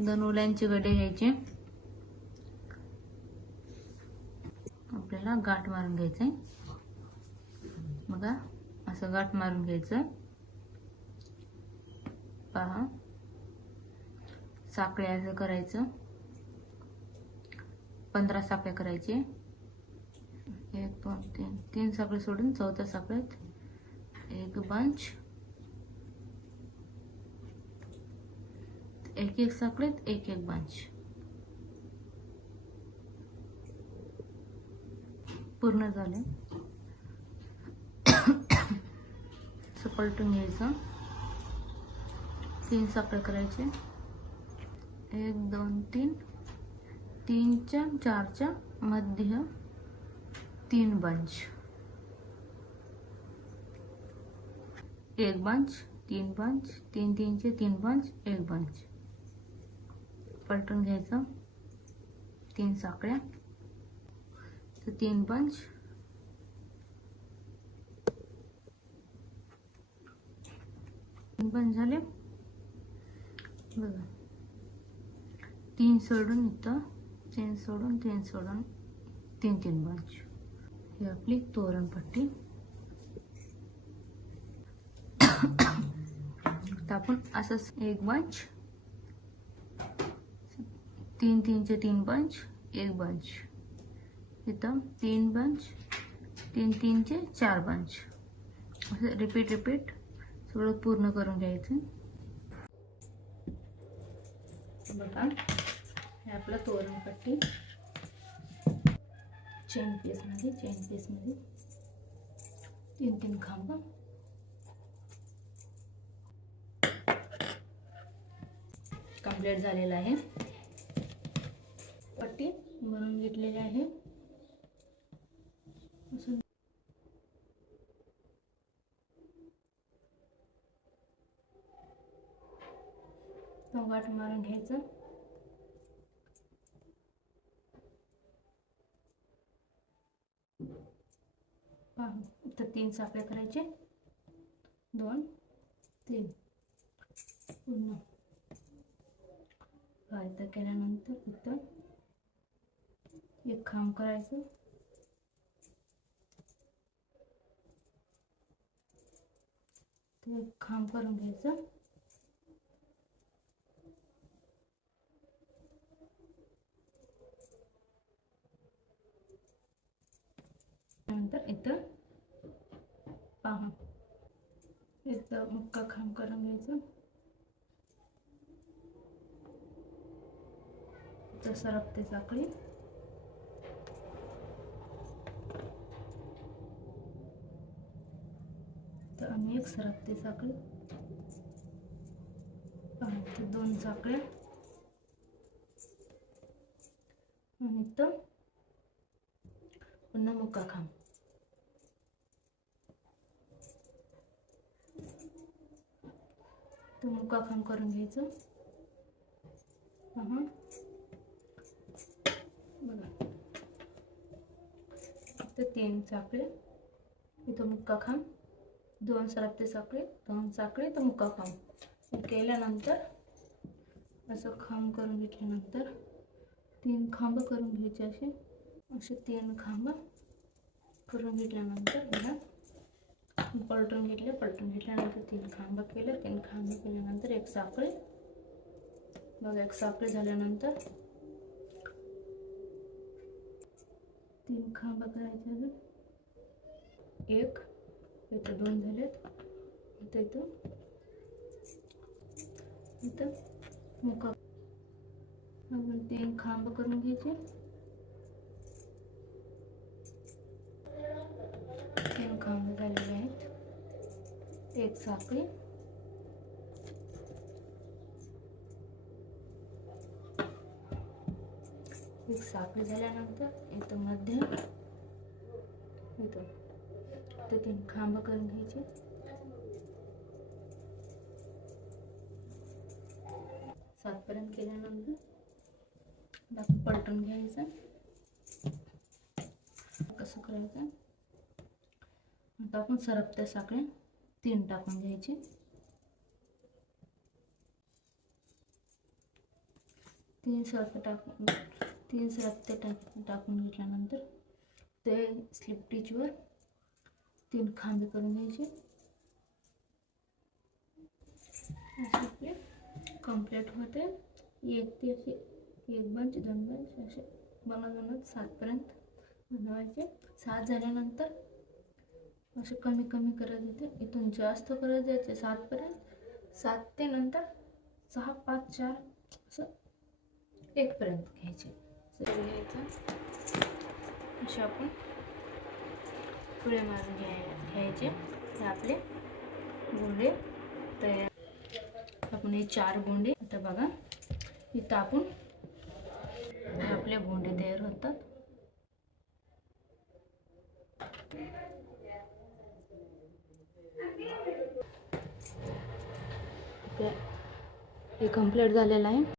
2 उल्यांचे गडे घ्यायचे, आपल्याला गाठ मारून घ्यायचंय बघा, असं गाठ मारून घ्यायचं। पहा, साखळ्या असं करायचं, 15 साखळ्या करायचे। 1 2 3 3 साखळे सोडून चौथ्या साखळ्यात एक बंच, एक एक साखळीत एक एक बंच पूर्ण झाले। असं पलटून घ्यायचं, 3 साखळे करायचे, 1 2 3 3च्या 4च्या मध्य 3 बंच, 1 बंच 3 बंच 3 3चे 3 बंच 1 बंच पलटून घ्यायचं, 3 साखळ्या, तर 3 बंच, 3 बंच झाले बघा। 3 सोडून इथं 3 सोडून 3 सोडून 3 3 बंच, ही आपली तोरणपट्टी। तर आपण असंच 1 बंच, 3 3चे 3 बंच 1 बंच, इथं 3 बंच 3 3चे 4 बंच, असं रिपीट सगळं पूर्ण करून घ्यायचं बघा। हे आपलं तोरणपट्टी चेन पीस मध्ये 3 3 खांब, कंप्लीट झालेला आहे। पट्टी बनवून घेतलेली आहे। गाठ मारून घ्यायचं, इथं 3 साखळे करायचे, 2 3 पूर्ण इथं केल्यानंतर इथं 1 खांब करायचं, ते 1 खांब करून घ्यायचं, नंतर इथं पहा, इथं मुक्का खांब करून घ्यायचं, इथं सरकते साखळी, तर आणि 1 सरकते साखळी, पहा 2 साखळ्या आणि इथं पुन्हा मुक्का खांब, तर मुक्का खांब करून घ्यायचं। पहा बघा, इथं 3 साखळे, इथं मुक्का खांब, 2 सरकते साखळे, 2 साखळे तर मुक्का खांब केल्यानंतर असं खांब करून घेतल्यानंतर 3 खांब करून घ्यायचे, असे 3 खांब करून घेतल्यानंतर याला पलटून घेतल्यानंतर 3 खांब केले, 3 खांब केल्यानंतर 1 साखळी बघा, 1 साखळी झाल्यानंतर 3 खांब करायचे, 1 इथं 2 झालेत, इथं मुक्का 3 खांब करून घ्यायचे, 3 खांब झालेले आहेत, 1 साखळी, एक साखळी झाल्यानंतर इथं मध्य, इथं 3 खांब करून घ्यायचे, 7 पर्यंत केल्यानंतर पलटून घ्यायचं, कसं करायचं। आता आपण सरकत्या साखळ्या 3 टाकून घ्यायचे, तीन सरपटे टाकून घेतल्यानंतर ते स्लिप टिचवर 3 खांबे करून घ्यायचे. असे आपले कंप्लीट होते. एक बंच 2 बंच असे बनवून 7पर्यंत बनवायचे. 7 झाल्यानंतर असे कमी करत येते. इथून जास्त करत जायचे 7पर्यंत. 7 ते नंतर 6, 5, 4 असं 1पर्यंत घ्यायचे. असं घ्यायचं. असे आपण पुढे मारून घ्यायचे. हे आपले गोंडे तयार. आपण हे 4 गोंडे आता बघा इथं आपण आपले गोंडे तयार होतात. हे कंप्लीट झालेलं आहे.